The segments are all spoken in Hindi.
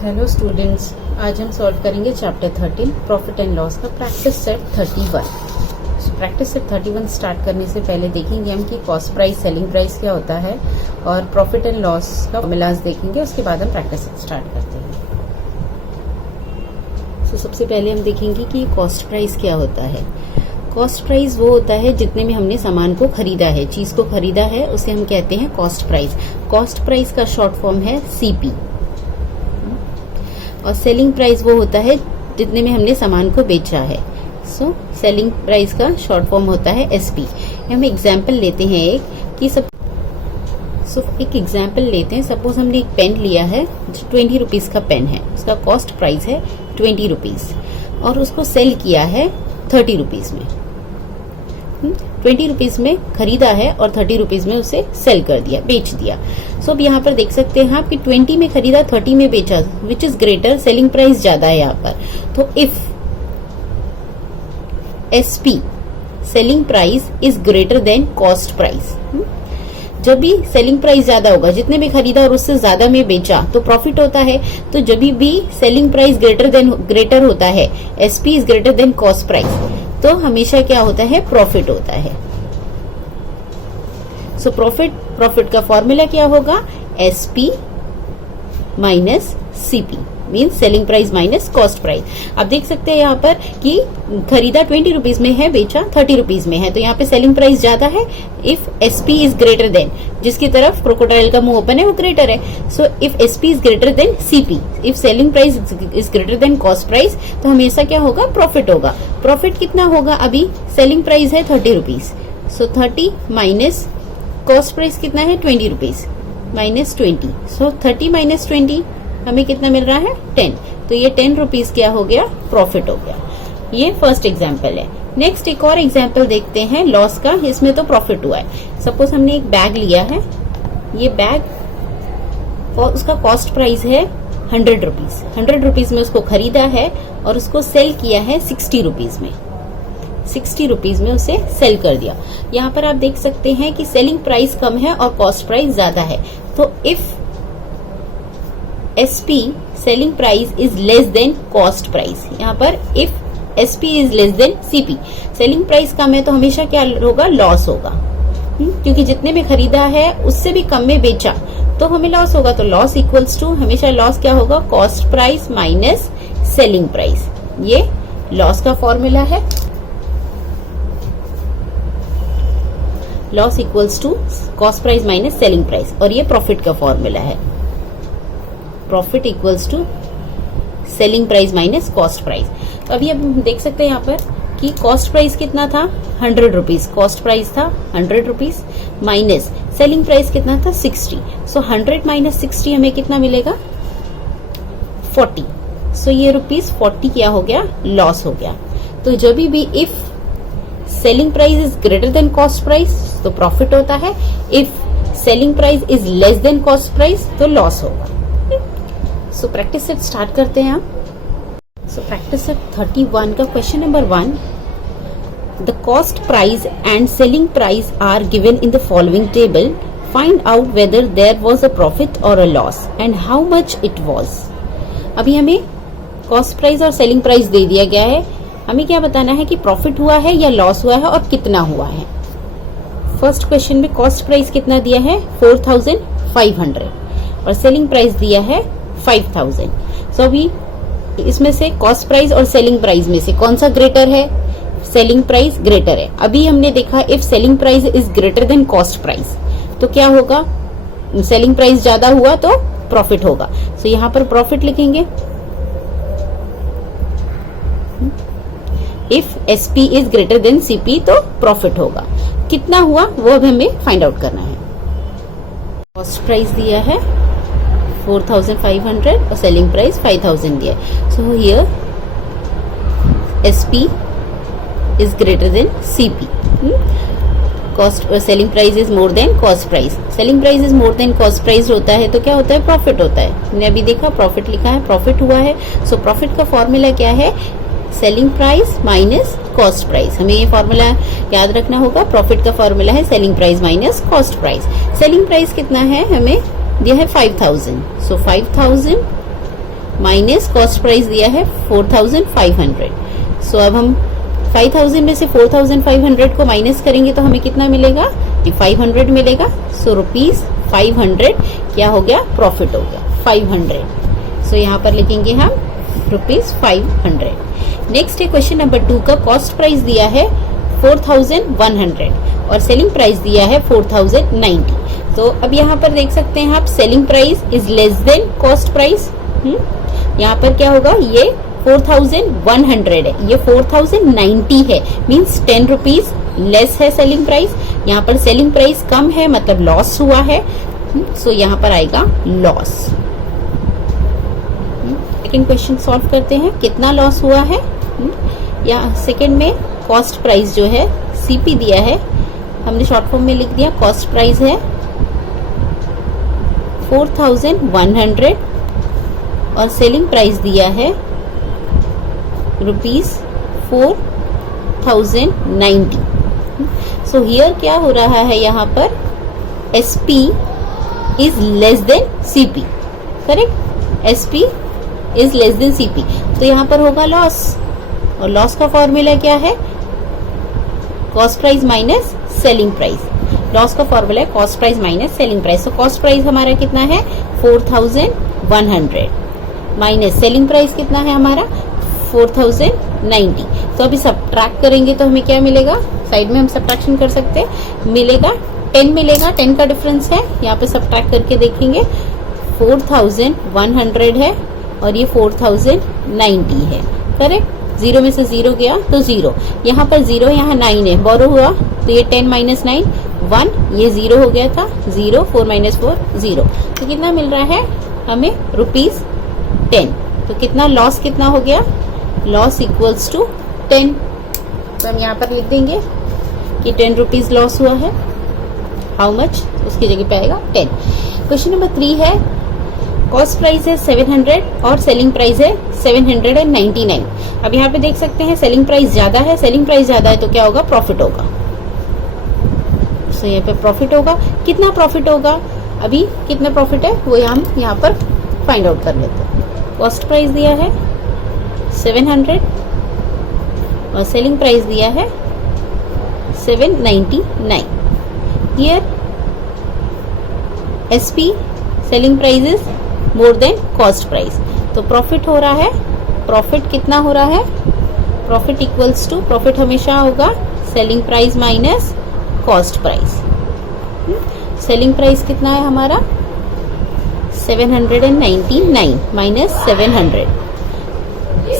हेलो स्टूडेंट्स, आज हम सॉल्व करेंगे चैप्टर 13 प्रॉफिट एंड लॉस का practice set 31। Practice set 31 start करने से पहले देखेंगे हम कि कॉस्ट प्राइस, सेलिंग प्राइस क्या होता है और प्रॉफिट एंड लॉस का फॉर्मूलाज देखेंगे। उसके बाद हम प्रैक्टिस सेट स्टार्ट करते हैं। तो सबसे पहले हम देखेंगे कि कॉस्ट प्राइस क्या होता है। कॉस्ट प्राइस वो होता है जितने में हमने सामान को खरीदा है, चीज को खरीदा है, उसे हम कहते हैं कॉस्ट प्राइस। कॉस्ट प्राइस का शॉर्ट फॉर्म है सीपी। और सेलिंग प्राइस वो होता है जितने में हमने सामान को बेचा है। सो सेलिंग प्राइस का शॉर्ट फॉर्म होता है एसपी। हम एग्जाम्पल लेते हैं एक एग्जाम्पल लेते हैं। सपोज हमने एक पेन लिया है जो 20 रुपीज का पेन है, उसका कॉस्ट प्राइस है 20 रुपीज और उसको सेल किया है 30 रुपीज में। 20 रुपीज में खरीदा है और 30 रुपीज में उसे सेल कर दिया, बेच दिया। सो अब यहाँ पर देख सकते हैं आप कि 20 में खरीदा, 30 में बेचा, विच इज ग्रेटर, सेलिंग प्राइस ज्यादा है यहाँ पर। तो if SP selling price is greater than cost price, जब भी सेलिंग प्राइस ज्यादा होगा, जितने में खरीदा और उससे ज्यादा में बेचा तो प्रॉफिट होता है। तो जब भी सेलिंग प्राइस ग्रेटर होता है, SP is greater than cost price, तो हमेशा क्या होता है, प्रॉफिट होता है। सो प्रॉफिट का फॉर्मूला क्या होगा, SP minus CP means selling price minus cost price. आप देख सकते हैं यहाँ पर कि खरीदा 20 रुपीज में है, बेचा 30 रुपीज में है, तो यहाँ पे सेलिंग प्राइस ज्यादा है। If SP is greater then, जिसकी तरफ क्रोकोडाइल का मुंह ओपन है वो ग्रेटर है। So if SP is greater then CP, if selling price is greater than cost price, तो हमेशा क्या होगा, प्रॉफिट होगा। प्रॉफिट कितना होगा, अभी सेलिंग प्राइस है 30 रुपीज, सो 30 माइनस कॉस्ट प्राइस कितना है 20 रुपीज माइनस 20, सो 30 माइनस 20 हमें कितना मिल रहा है 10। तो ये 10 रुपीज क्या हो गया, प्रॉफिट हो गया। ये फर्स्ट एग्जाम्पल है। नेक्स्ट एक और एग्जाम्पल देखते हैं लॉस का। इसमें तो प्रॉफिट हुआ है। सपोज हमने एक बैग लिया है, ये बैग और उसका कॉस्ट प्राइस है 100 रुपीज। 100 रुपीज में उसको खरीदा है और उसको सेल किया है 60 रुपीज में। 60 रुपीज में उसे सेल कर दिया। यहाँ पर आप देख सकते हैं कि सेलिंग प्राइस कम है और कॉस्ट प्राइस ज्यादा है। तो if SP selling price is less than cost price, यहाँ पर if SP is less than CP, selling price कम है तो हमेशा क्या होगा, लॉस होगा। क्योंकि जितने में खरीदा है उससे भी कम में बेचा तो हमें लॉस होगा। तो लॉस इक्वल्स टू, हमेशा लॉस क्या होगा, cost price minus selling price. ये लॉस का फॉर्मूला है। Loss equals to cost price minus selling price, और ये प्रॉफिट का फॉर्मूला है। Profit equals to selling price minus cost price. तो अभी अब हम देख सकते हैं यहाँ पर कि कॉस्ट प्राइस कितना था 100 रुपीज, कॉस्ट प्राइस था 100 रुपीज माइनस सेलिंग प्राइस कितना था 60। सो 100 माइनस 60 हमें कितना मिलेगा 40। सो ये रुपीज 40 क्या हो गया, लॉस हो गया। तो जब भी if selling price is greater than cost price तो प्रॉफिट होता है। If selling price is less than cost price तो लॉस होगा। सो प्रैक्टिस सेट स्टार्ट करते हैं आप। सो प्रैक्टिस सेट 31 का question number 1, the cost price and selling price are given in the following table, find out whether there was a profit और a loss and how much it was. अभी हमें कॉस्ट प्राइस और सेलिंग प्राइस दे दिया गया है, हमें क्या बताना है कि प्रॉफिट हुआ है या लॉस हुआ है और कितना हुआ है। फर्स्ट क्वेश्चन में कॉस्ट प्राइस कितना दिया है 4500 और सेलिंग प्राइस दिया है 5000। सो अभी इसमें से कॉस्ट प्राइस और सेलिंग प्राइस में से कौन सा ग्रेटर है, सेलिंग प्राइस ग्रेटर है। अभी हमने देखा if selling price is greater than cost price तो क्या होगा, सेलिंग प्राइस ज्यादा हुआ तो प्रॉफिट होगा। सो यहाँ पर प्रॉफिट लिखेंगे। If SP is greater then CP तो प्रॉफिट होगा। कितना हुआ वो अब हमें फाइंड आउट करना है। कॉस्ट प्राइस दिया है 4500 और सेलिंग प्राइस 5000 दिया है। So here SP is greater then CP, cost selling price is more than cost price. Selling price is more than cost price होता है तो क्या होता है, प्रॉफिट होता है। हमने अभी देखा प्रॉफिट लिखा है, प्रॉफिट हुआ है। सो प्रॉफिट का फॉर्मूला क्या है, selling price minus cost price. हमें ये फॉर्मूला याद रखना होगा। प्रॉफिट का फॉर्मूला है selling price minus cost price. Selling price कितना है, हमें दिया है 5000, सो 5000 माइनस कॉस्ट प्राइस दिया है 4500। सो अब हम 5000 में से 4500 को माइनस करेंगे तो हमें कितना मिलेगा, 500 मिलेगा। सो ₹500 क्या हो गया, प्रॉफिट हो गया 500। सो यहाँ पर लिखेंगे हम ₹500। नेक्स्ट है क्वेश्चन नंबर 2 का, कॉस्ट प्राइस दिया है 4100 और सेलिंग प्राइस दिया है 4090। तो अब यहाँ पर देख सकते हैं आप, selling price is less than cost price. यहाँ पर क्या होगा, ये 4100 है, ये 4090 है, मीन्स 10 रुपीज लेस है सेलिंग प्राइस। यहाँ पर सेलिंग प्राइस कम है, मतलब लॉस हुआ है। सो यहाँ पर आएगा लॉस। सेकेंड क्वेश्चन सॉल्व करते हैं, कितना लॉस हुआ है। या सेकेंड में कॉस्ट प्राइस जो है सीपी दिया है, हमने शॉर्ट फॉर्म में लिख दिया। कॉस्ट प्राइस है 4100 और सेलिंग प्राइस दिया है ₹4090। सो हियर क्या हो रहा है, यहाँ पर SP is less than CP, correct. SP is less than CP, तो यहाँ पर होगा लॉस। और लॉस का फॉर्मूला क्या है, cost price minus selling price. Loss का फॉर्मूला है cost price minus selling price. तो कॉस्ट प्राइस हमारा कितना है 4100 माइनस सेलिंग प्राइस कितना है हमारा 4090। तो अभी सब्ट्रैक्ट करेंगे तो हमें क्या मिलेगा, साइड में हम सब्ट्रैक्शन कर सकते हैं, मिलेगा 10 मिलेगा, 10 का डिफरेंस है। यहाँ पे सब्ट्रैक्ट करके देखेंगे 4100 है और ये 4090 है, करेक्ट। 0 में से 0 गया तो 0, यहाँ पर 0, यहाँ 9 है, बोरो हुआ तो ये 10 माइनस 9 1, ये 0 हो गया था, 0 4 माइनस 4 0। तो कितना मिल रहा है हमें, ₹10। तो कितना लॉस कितना हो गया, लॉस इक्वल्स टू 10। तो हम यहाँ पर लिख देंगे कि 10 रुपीज लॉस हुआ है। हाउ मच, उसकी जगह पे आएगा 10। क्वेश्चन नंबर 3 है, कॉस्ट प्राइस है 700 और सेलिंग प्राइस है 799। अब यहाँ पे देख सकते हैं सेलिंग प्राइस ज्यादा है, सेलिंग प्राइस ज्यादा है तो क्या होगा, प्रॉफिट होगा। तो यहाँ पे प्रॉफिट होगा, कितना प्रॉफिट होगा, अभी कितना प्रॉफिट है वो हम यहाँ पर फाइंड आउट कर लेते हैं। कॉस्ट प्राइस दिया है 700 और सेलिंग प्राइस दिया है 799। Here SP selling price is more than cost price, तो प्रॉफिट हो रहा है। प्रॉफिट कितना हो रहा है, प्रॉफिट इक्वल्स टू, प्रॉफिट हमेशा होगा selling price minus cost price. Selling price कितना है हमारा 799 माइनस 700।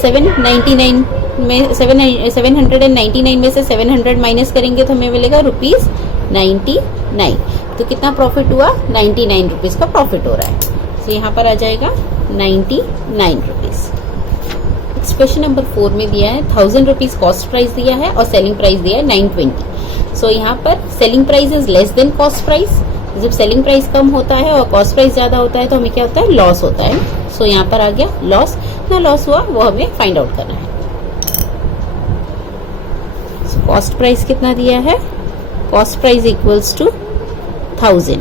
799 में 799 में से 700 माइनस करेंगे तो हमें मिलेगा ₹99। तो कितना प्रॉफिट हुआ, 99 रुपीज का प्रॉफिट हो रहा है। तो यहाँ पर आ जाएगा 99 रुपीज। क्वेश्चन नंबर 4 में दिया है 1000 रुपीज कॉस्ट प्राइस दिया है और सेलिंग प्राइस दिया है 920। सो यहाँ पर selling price is less than cost price. जब सेलिंग प्राइस कम होता है और कॉस्ट प्राइस ज्यादा होता है तो हमें क्या होता है, लॉस होता है। सो यहाँ पर आ गया लॉस। ना लॉस हुआ वो हमें फाइंड आउट करना है। कॉस्ट प्राइस कितना दिया है, कॉस्ट प्राइस इक्वल्स टू 1000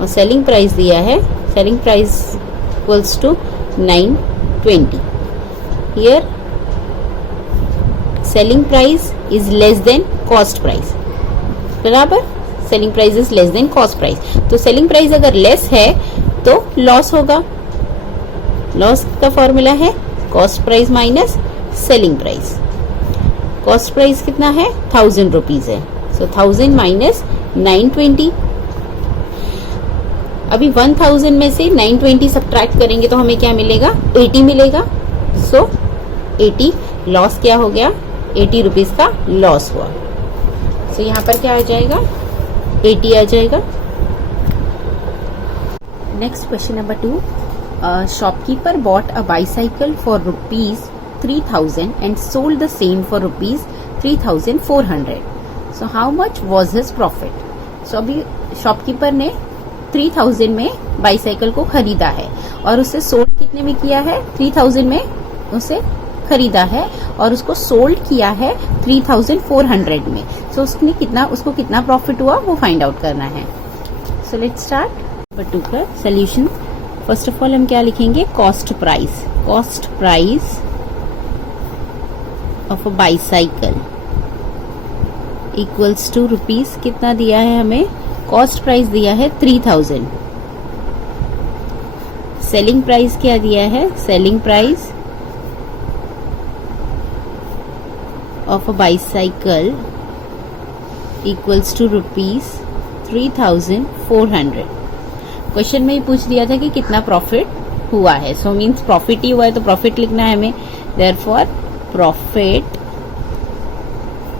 और सेलिंग प्राइस दिया है, selling price equals to 920। Here selling price is less than cost price, बराबर। Selling price is less than cost price, तो सेलिंग प्राइस अगर लेस है तो लॉस होगा। लॉस का फॉर्मूला है cost price minus selling price. Cost price कितना है 1000 रुपीज है, सो 1000 माइनस 920। अभी 1000 में से 920 सब्ट्रैक्ट करेंगे तो हमें क्या मिलेगा, 80 मिलेगा। सो 80 लॉस क्या हो गया, 80 रुपीज का लॉस हुआ। सो यहाँ पर क्या आ जाएगा, 80 आ जाएगा। Next question number 2, shopkeeper bought a bicycle for ₹3000 and sold the same for ₹3400. So how much was his profit? So अभी शॉपकीपर ने 3000 में बाईसाइकिल को खरीदा है और उसे सोल्ड कितने में किया है, 3000 में उसे खरीदा है और उसको सोल्ड किया है 3400 में। सो उसको कितना प्रॉफिट हुआ वो फाइंड आउट करना है। सो लेट्स स्टार्ट नंबर 2 का सोल्यूशन। फर्स्ट ऑफ ऑल हम क्या लिखेंगे, cost price of a bicycle equals to rupees, कितना दिया है हमें, कॉस्ट प्राइस दिया है 3000, सेलिंग प्राइस क्या दिया है, selling price of a bicycle equals to rupees 3400। Question में ही पूछ दिया था कि कितना प्रॉफिट हुआ है, सो मीन्स प्रॉफिट ही हुआ है तो प्रॉफिट लिखना है हमें, therefore profit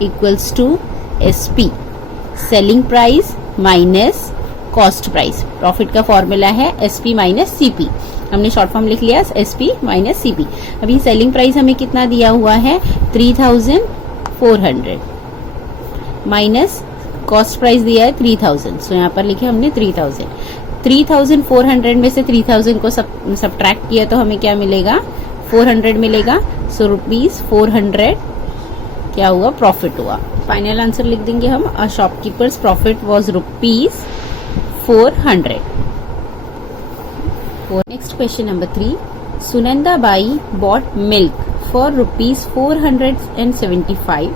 equals to SP, selling price minus cost price. Profit का फॉर्मूला है एसपी माइनस सीपी, हमने शॉर्ट फॉर्म लिख लिया एसपी माइनस सीपी। अभी सेलिंग प्राइस हमें कितना दिया हुआ है 3400 माइनस कॉस्ट प्राइस दिया है 3000, सो यहाँ पर लिखे हमने 3000। 3400 में से 3000 को सब्ट्रैक्ट किया तो हमें क्या मिलेगा, 400 मिलेगा, सो रुपीज 400 क्या हुआ, प्रॉफिट हुआ। फाइनल आंसर लिख देंगे हम, a shopkeeper's profit was rupees 400। Next question number 3, Sunanda bai bought milk for rupees 475.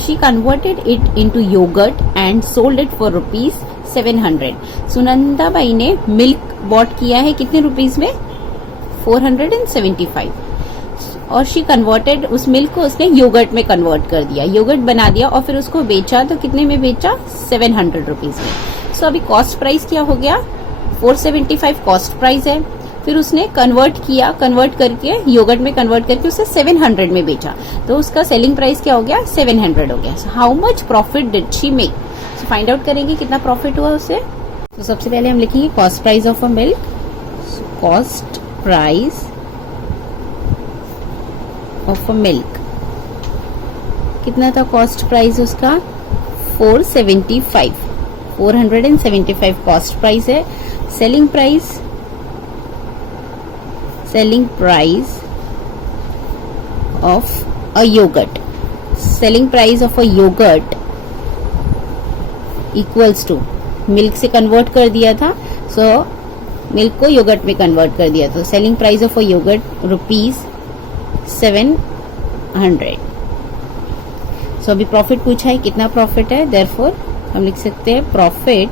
She converted it into yogurt and sold it for rupees 700. Sunanda by ने मिल्क बॉट किया है कितने रुपीस में, 475, और शी कन्वर्टेड, उस मिल्क को उसने योगर्ट में कन्वर्ट कर दिया, योगर्ट बना दिया और फिर उसको बेचा, तो कितने में बेचा, 700 रुपीज में। सो अभी कॉस्ट प्राइस क्या हो गया, 475 कॉस्ट प्राइस है, फिर उसने कन्वर्ट किया, कन्वर्ट करके योगर्ट में कन्वर्ट करके उसे 700 में बेचा, तो उसका सेलिंग प्राइस क्या हो गया, 700 हो गया। How much profit did she make, so find out करेंगे कितना प्रॉफिट हुआ उससे। तो सबसे पहले हम लिखेंगे cost price of a milk, cost price of a milk, कितना था कॉस्ट प्राइस उसका, 475 कॉस्ट प्राइस है। Selling price of a yogurt, selling price of a yogurt equals to, milk से कन्वर्ट कर दिया था, सो मिल्क को योगर्ट में कन्वर्ट कर दिया, तो selling price of a yogurt rupees 700। So अभी प्रॉफिट पूछा है, कितना प्रॉफिट है, देयरफॉर हम लिख सकते हैं profit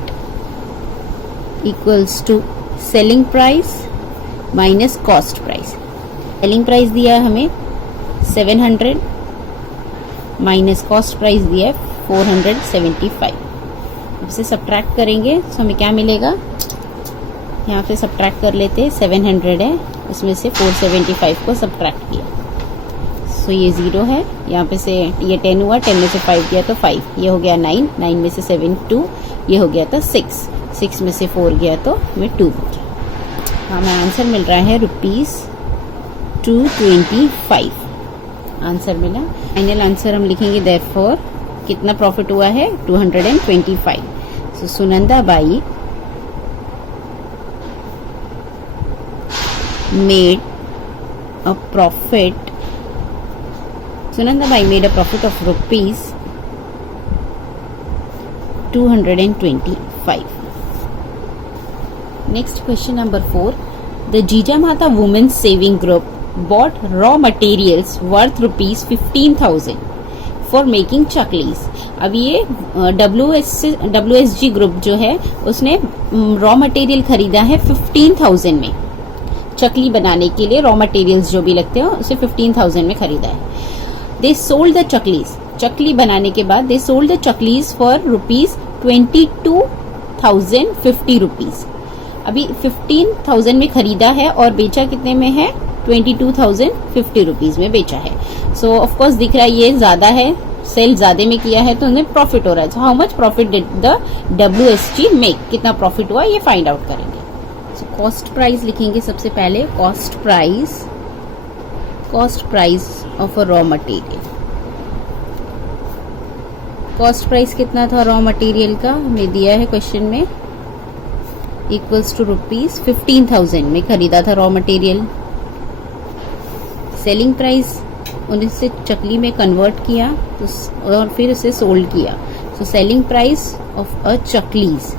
equals to selling price minus cost price. Selling price दिया है हमें 700 माइनस कॉस्ट प्राइस दिया है 475। इसे सब्ट्रैक्ट करेंगे तो हमें क्या मिलेगा, यहाँ पे सब्ट्रैक्ट कर लेते हैं, 700 है, उसमें से 475 को सब्ट्रैक्ट किया, सो ये 0 है, यहाँ पे से ये 10 हुआ, 10 में से 5 गया तो 5, ये हो गया 9, 9 में से 7 2, ये हो गया था 6, 6 में से 4 गया तो हमें 2 बचा। हमें आंसर मिल रहा है रुपीज 225 आंसर मिला। फाइनल आंसर हम लिखेंगे, देयरफॉर कितना प्रॉफिट हुआ है, 225। So Sunanda bai made a profit of rupees 225। Next question number 4. The Jijamata Women's Saving Group bought raw materials worth rupees 15,000 for making chaklis. अब ये WSG ग्रुप जो है उसने रॉ मटेरियल खरीदा है 15,000 में, चकली बनाने के लिए रॉ मटेरियल्स जो भी लगते हैं उसे 15,000 में खरीदा है। They sold the chaklis, चकली बनाने के बाद they sold the chaklis for rupees 22,050 rupees। अभी 15,000 में खरीदा है और बेचा कितने में है, 22,050 रुपीज में बेचा है। सो ऑफ कोर्स दिख रहा है ये ज्यादा है, सेल ज्यादा में किया है तो उन्हें प्रॉफिट हो रहा है। So how much profit did the WSG make, कितना प्रॉफिट हुआ ये फाइंड आउट करेंगे। सो कॉस्ट प्राइस लिखेंगे सबसे पहले, cost price of a raw material. Cost price कितना था रॉ मटेरियल का, हमें दिया है क्वेश्चन में, इक्वल्स टू रुपीज 15,000 में खरीदा था रॉ मटेरियल। सेलिंग प्राइस उनसे चकली में कन्वर्ट किया और फिर उसे सोल्ड किया, so selling price of a चकलीज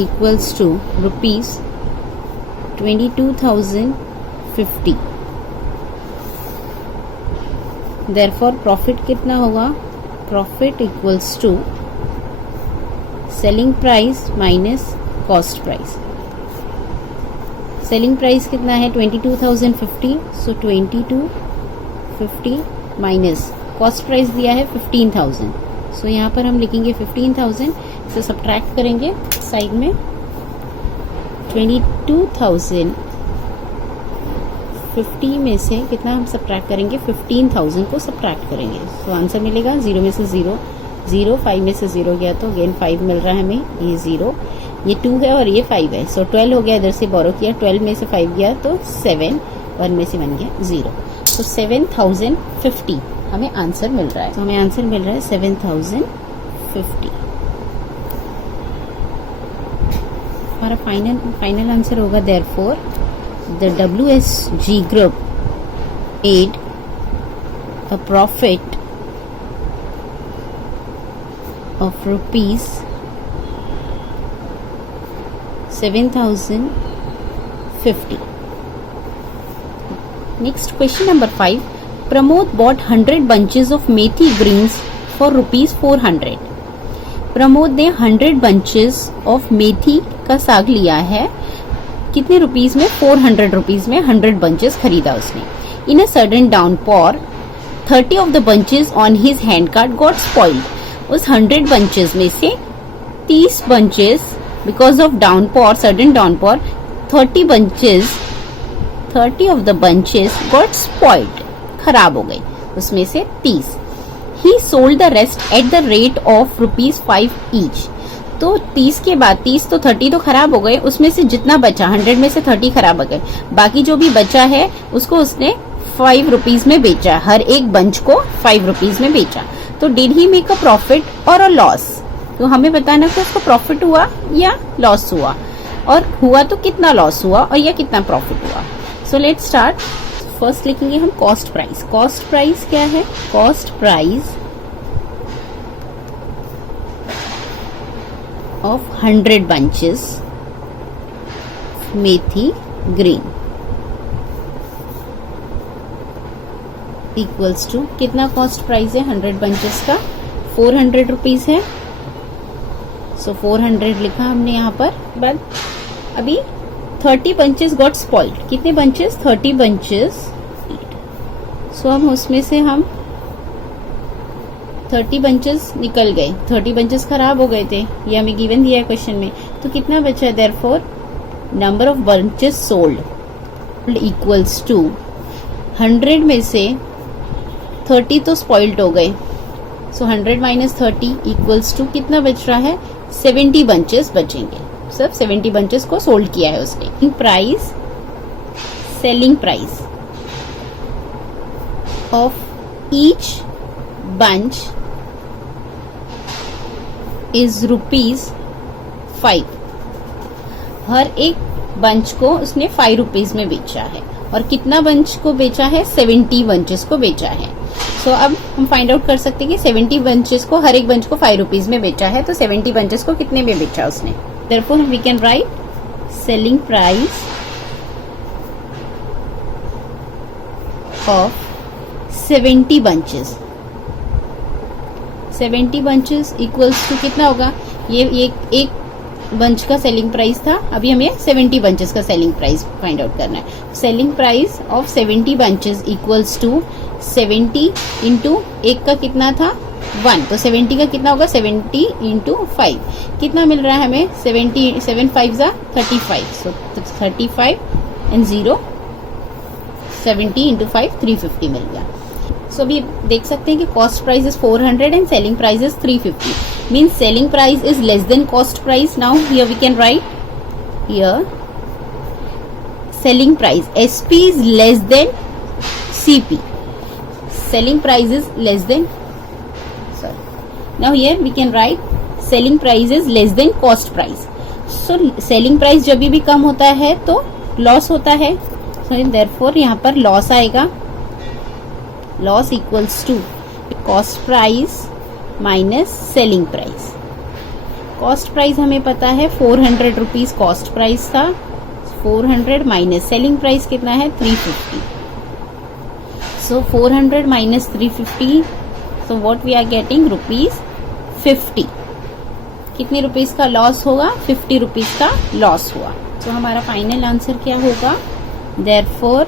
equals to rupees 22,050। Therefore profit कितना होगा? Profit equals to selling price minus cost price. Selling price कितना है? 22,050। सो 2250 माइनस कॉस्ट प्राइस दिया है 15,000। सो यहाँ पर हम लिखेंगे 15,000 से सब्ट्रैक्ट करेंगे साइड में 22,050 में से कितना हम सब्ट्रैक्ट करेंगे? 15,000 को सब्ट्रैक्ट करेंगे। सो आंसर मिलेगा 0 में से 0, 0 5 में से 0 गया तो अगेन 5 मिल रहा है हमें। ये 0, ये 2 है और ये 5 है। सो 12 हो गया, इधर से बोरो किया, 12 में से 5 गया तो 7, 1 में से 1 गया 0। तो 7,050 हमें आंसर मिल रहा है। तो हमें आंसर मिल रहा है 7,050। हमारा फाइनल आंसर होगा therefore the WSG group made a profit of rupees 7,050. Next question number 5. Pramod bought 100 bunches of methi greens for rupees 400. Pramod ने 100 bunches of मेथी का साग लिया है। कितने रुपीस में? 400 रुपीस में 100 bunches खरीदा उसने। In a sudden downpour, 30 of the bunches on his handcart got spoiled. उस 100 bunches में से 30 bunches because of downpour, sudden downpour, 30 of the bunches got spoiled. खराब हो गई उसमें से 30। He sold the rest at the rate of ₹5 each. तो 30 के बाद 30 तो 30 तो खराब हो गए, उसमें से जितना बचा 100 में से 30 खराब हो गए, बाकी जो भी बचा है उसको उसने 5 रुपीज में बेचा। हर एक बंच को 5 रुपीज में बेचा। तो did he make a profit और अ लॉस? तो हमें बताना कि उसको प्रॉफिट हुआ या लॉस हुआ, और हुआ तो कितना लॉस हुआ और या कितना प्रॉफिट हुआ। So let's start. फर्स्ट लिखेंगे हम कॉस्ट प्राइस। कॉस्ट प्राइस क्या है? Cost price of 100 bunches methi green equals to कितना कॉस्ट प्राइस है 100 bunches का? 400 रुपीज है। सो 400 लिखा हमने यहाँ पर। बाद अभी 30 bunches गॉट स्पॉइल्ड। कितने bunches? 30 bunches। सो हम उसमें से हम 30 bunches निकल गए, 30 bunches खराब हो गए थे, ये हमें गिवन दिया है क्वेश्चन में। तो कितना बचा? Therefore number of bunches sold equals to 100 में से 30 तो स्पॉइल्ड हो गए। सो 100 माइनस 30 इक्वल्स टू कितना बच रहा है? 70 bunches बचेंगे। सब 70 bunches को सोल्ड किया है उसने। Price, selling price of each bunch is ₹5। हर एक बंच को उसने 5 रुपीज में बेचा है। और कितना बंच को बेचा है? 70 bunches को बेचा है। सो अब हम फाइंड आउट कर सकते हैं कि 70 bunches को, हर एक बंच को 5 रुपीज में बेचा है, तो 70 bunches को कितने में बेचा उसने? Therefore we can write selling price of 70 bunches। 70 bunches equals to कितना होगा? ये एक बंच का सेलिंग प्राइस था, अभी हमें 70 bunches का सेलिंग प्राइस फाइंड आउट करना है। Selling price of 70 bunches equals to 70 into एक का कितना था? 1। तो 70 का कितना होगा? 70 इंटू 5। कितना मिल रहा है हमें? 70 7 5 35। सो 35 एंड 0 70 इंटू 5 350 मिल गया। सो अभी देख सकते हैं कि cost price is 400 and selling price is 350। Means selling price is less than cost price. Now here we can write here selling price SP is less than CP। Selling price is less than, sorry, now here we can write selling price is less than cost price. So selling price जब भी कम होता है तो लॉस होता है। सो देयरफॉर यहाँ पर लॉस आएगा। Loss equals to cost price minus selling price. Cost price हमें पता है 400 रुपीज कॉस्ट प्राइस था, 400 माइनस सेलिंग प्राइस कितना है 350. So 400 minus 350, so what we are getting ₹50. कितने रुपीस का लॉस होगा? 50 रुपीज का लॉस हुआ. तो हमारा फाइनल आंसर क्या होगा? Therefore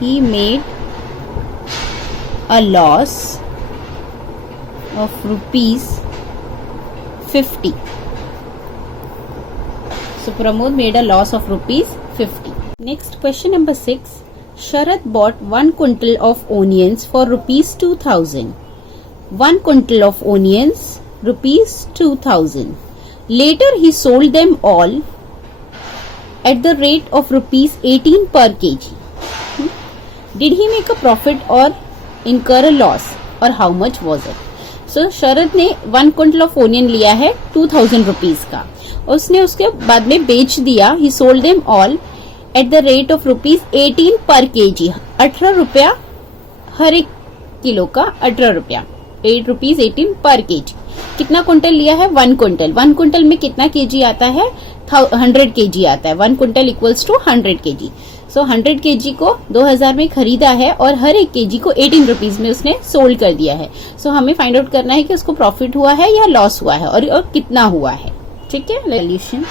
he made a loss of ₹50. So Pramod made a loss of ₹50. Next, question number 6. Sharat bought 1 quintal of onions for ₹2,000. 1 quintal of onions, ₹2,000. Later he sold them all at the rate of ₹18 per kg. Did he make a profit or incur a loss, or how much was it? So शरद ने 1 क्विंटल ऑफ ओनियन लिया है 2,000 रुपीज का. उसने उसके बाद में बेच दिया. ही sold them all at the rate of ₹18 पर केजी. 18 रुपया हर एक किलो का, 18 रुपया, ₹18 पर केजी. कितना क्विंटल लिया है? 1 क्विंटल. 1 क्विंटल में कितना केजी आता है? 100 केजी आता है. 1 quintal equals to 100 KG. So 100 KG को 2000 में खरीदा है और हर एक केजी को 18 रुपीज में उसने सोल्ड कर दिया है. सो हमें फाइंड आउट करना है कि उसको प्रॉफिट हुआ है या लॉस हुआ है, और कितना हुआ है. ठीक है. सॉल्यूशन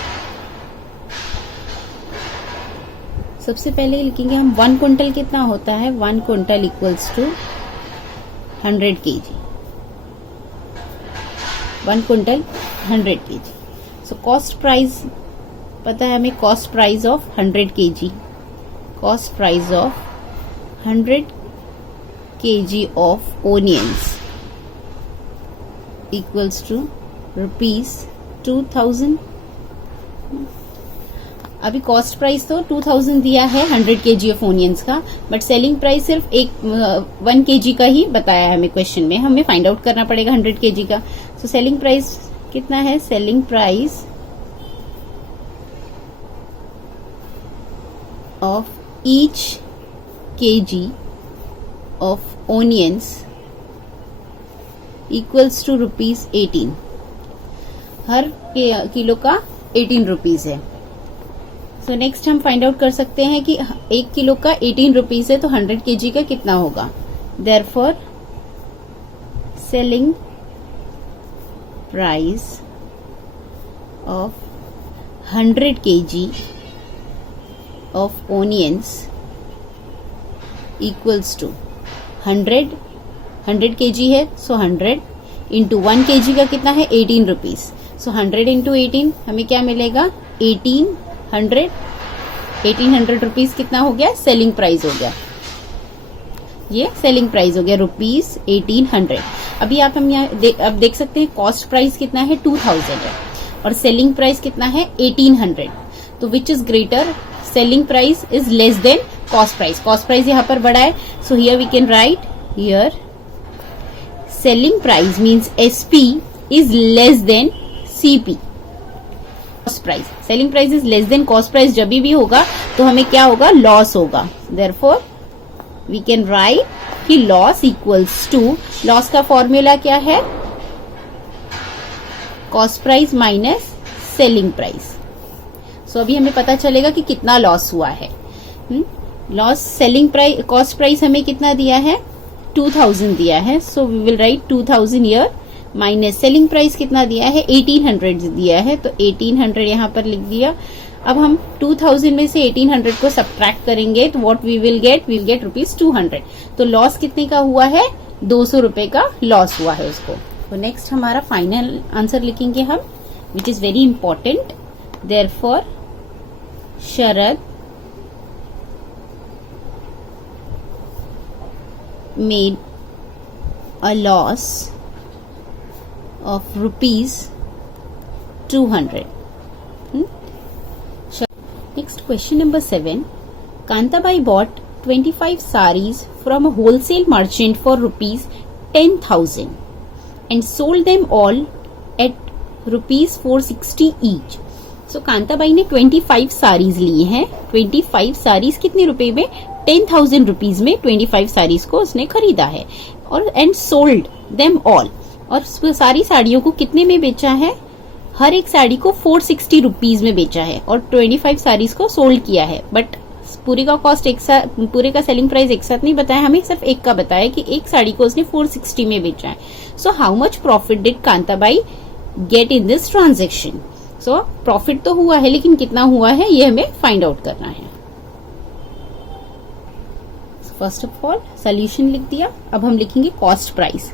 सबसे पहले लिखेंगे हम 1 क्विंटल कितना होता है? 1 quintal equals to 100 KG. 1 quintal 100 KG. So cost price पता है हमें. Cost price of 100 KG, cost price of 100 KG of onions equals to ₹2,000. अभी कॉस्ट प्राइस तो 2,000 दिया है 100 केजी ऑफ ओनियंस का, बट सेलिंग प्राइस सिर्फ 1 केजी का ही बताया है हमें क्वेश्चन में. हमें फाइंड आउट करना पड़ेगा 100 केजी का. सो सेलिंग प्राइस कितना है? Selling price of each KG of onions equals to ₹18. हर किलो का 18 रुपीज है. सो नेक्स्ट हम फाइंड आउट कर सकते हैं कि 1 किलो का 18 रुपीज है, तो 100 केजी का कितना होगा? Therefore selling price of 100 KG of onions equals to 100 KG है, सो 100 इंटू 1 केजी का कितना है? 18 रुपीज. सो 100 इंटू 18 हमें क्या मिलेगा? 1800 रुपीज कितना हो गया? सेलिंग प्राइस हो गया. ये सेलिंग प्राइस हो गया ₹1800. अभी आप हम यहाँ अब देख सकते हैं कॉस्ट प्राइस कितना है? 2000 है, और सेलिंग प्राइस कितना है? 1800. तो which is greater? Selling price is less than cost price. Cost price यहाँ पर बड़ा है, so here we can write here selling price means SP is less than CP. Cost price, selling price is less than cost price जब भी होगा तो हमें क्या होगा? लॉस होगा. देयरफॉर वी कैन राइट कि लॉस इक्वल्स टू, लॉस का फॉर्मूला क्या है? Cost price minus selling price. सो अभी हमें पता चलेगा कि कितना लॉस हुआ है. Loss selling price, cost price हमें कितना दिया है? 2000 दिया है, so we will write 2000 here minus selling price कितना दिया है? 1800 दिया है, तो 1800 यहाँ पर लिख दिया. अब हम 2000 में से 1800 को सब्ट्रैक्ट करेंगे तो what we will get? We will get ₹200. तो लॉस कितने का हुआ है? 200 रुपए का लॉस हुआ है उसको. तो नेक्स्ट हमारा फाइनल आंसर लिखेंगे हम, which is very important. Therefore Sharad made a loss of ₹200. Next, question number 7. Kantabai bought 25 saris from a wholesale merchant for ₹10,000 and sold them all at ₹460 each. So Kantabai ने 25 साड़ीज ली हैं. 25 साड़ीज कितने रुपए में? 10,000 रुपीज में 25 साड़ीज को उसने खरीदा है, और एंड सोल्ड देम ऑल, और सारी साड़ियों को कितने में बेचा है? हर एक साड़ी को 460 रुपीज में बेचा है और 25 साड़ीज को सोल्ड किया है, बट पूरी का कॉस्ट एक साथ, पूरे का सेलिंग प्राइस एक साथ नहीं बताया हमें, सिर्फ एक का बताया कि एक साड़ी को उसने 460 में बेचा है। So how much profit did Kantabai get in this transaction? So profit तो हुआ है, लेकिन कितना हुआ है ये हमें फाइंड आउट करना है। फर्स्ट ऑफ ऑल सोल्यूशन लिख दिया, अब हम लिखेंगे कॉस्ट प्राइस।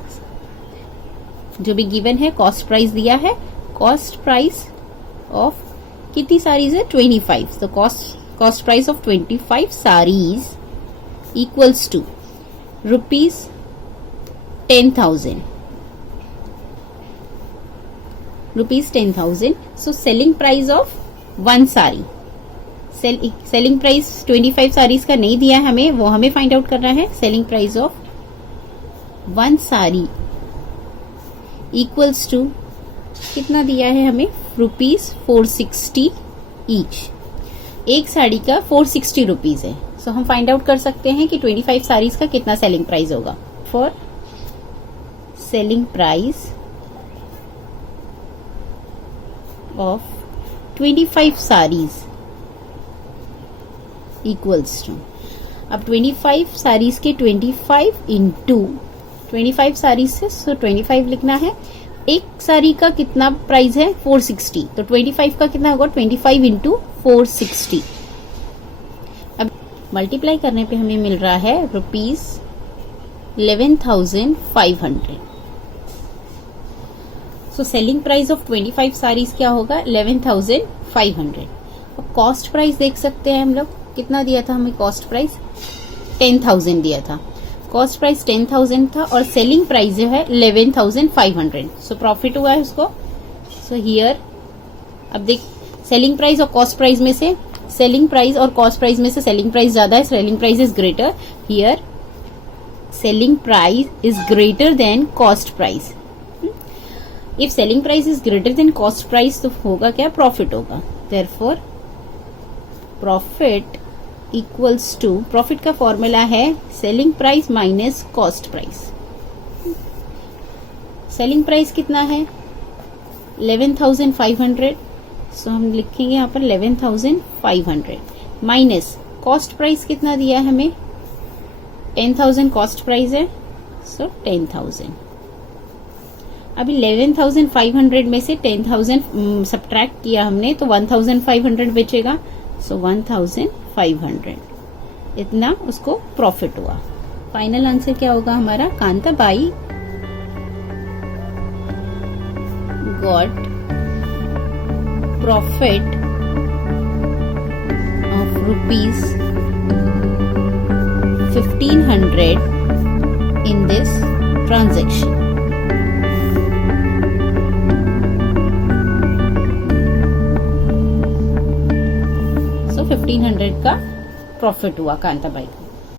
जो भी गिवन है कॉस्ट प्राइस दिया है, कॉस्ट प्राइस ऑफ कितनी साड़ीज है 25, तो cost price of 25 saris equals to rupees 10,000, सो selling price of one sari, selling price 25 saris का नहीं दिया है हमें, वो हमें फाइंड आउट करना है। Selling price of one sari equals to कितना दिया है हमें, रुपीज 460 ईच। एक साड़ी का 460 रुपीज है, सो हम फाइंड आउट कर सकते हैं कि 25 साड़ीज का कितना सेलिंग प्राइस होगा। For selling price of 25 saris equals to, अब 25 साड़ीज के 25 इंटू 25 साड़ीज से, सो 25 लिखना है। एक साड़ी का कितना प्राइस है 460, तो 25 का कितना होगा 25 इंटू 460। अब मल्टीप्लाई करने पे हमें मिल रहा है rupees 11,500। So selling price of 25 saris क्या होगा 11,500। अब कॉस्ट प्राइस देख सकते हैं हम लोग, कितना दिया था हमें कॉस्ट प्राइस 10,000 दिया था, कॉस्ट प्राइस 10,000 था और सेलिंग प्राइस जो है 11,500। सो प्रॉफिट हुआ है उसको। सो हियर अब देख, सेलिंग प्राइस और कॉस्ट प्राइस में से, सेलिंग प्राइस और कॉस्ट प्राइस में से सेलिंग प्राइस ज्यादा है, selling price is greater. Here selling price is greater than cost price. If selling price is greater than cost price तो होगा क्या, प्रॉफिट होगा। Therefore profit equals to, profit का फॉर्मूला है selling price minus cost price. Selling price कितना है 11,500, सो हम लिखेंगे यहाँ पर 11,500 माइनस कॉस्ट प्राइस कितना दिया है हमें 10,000 कॉस्ट प्राइस है, सो 10,000। अब 11,500 में से 10,000 सब्ट्रैक्ट किया हमने तो 1,500 बचेगा, सो 1,500 इतना उसको प्रॉफिट हुआ। फाइनल आंसर क्या होगा हमारा, Kantabai got profit of rupees 1,500 in this transaction. So 1,500 का प्रॉफिट हुआ कांताबाई को।